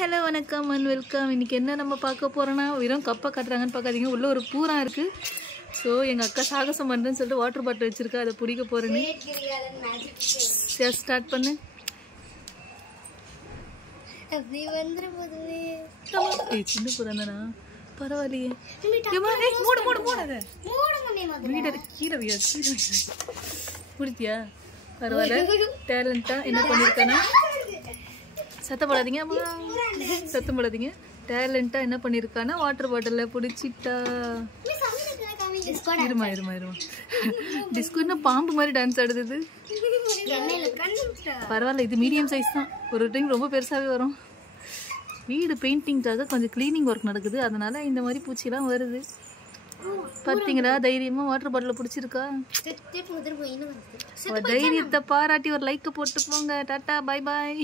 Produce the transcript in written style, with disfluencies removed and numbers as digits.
Hello வணக்கம் and welcome. இன்றைக்கி என்ன நம்ம பார்க்க போகிறோன்னா, வெறும் கப்பை கட்டுறாங்கன்னு பார்க்காதீங்க, உள்ளே ஒரு பூரா இருக்குது. ஸோ எங்கள் அக்கா சாகசம் பண்ணுறேன்னு சொல்லிட்டு வாட்டர் பாட்டில் வச்சுருக்கா, அதை பிடிக்க போகிறேன்னு. சரி ஸ்டார்ட் பண்ணு. சின்ன பூரா தானா, பரவாயில்லையே. முடித்தியா? பரவாயில்ல. டேலண்ட்டாக என்ன பண்ணியிருக்கானா, சத்தம் போடாதீங்க. டேலண்ட்டாக என்ன பண்ணியிருக்கானா, வாட்டர் பாட்டிலில் பிடிச்சிட்டா. இருமா டிஸ்கோ இன்னும் பாம்பு மாதிரி டான்ஸ் ஆடுது. பரவாயில்ல, இது மீடியம் சைஸ் தான். ஒரு டைம் ரொம்ப பெருசாகவே வரும். வீடு பெயிண்டிங்காக கொஞ்சம் க்ளீனிங் ஒர்க் நடக்குது, அதனால இந்த மாதிரி பூச்சிலாம் வருது. பார்த்தீங்களா, தைரியமாக வாட்டர் பாட்டில் பிடிச்சிருக்கா. தைரியத்தை பாராட்டி ஒரு லைக்கை போட்டு போங்க. டாட்டா, பாய் பாய்.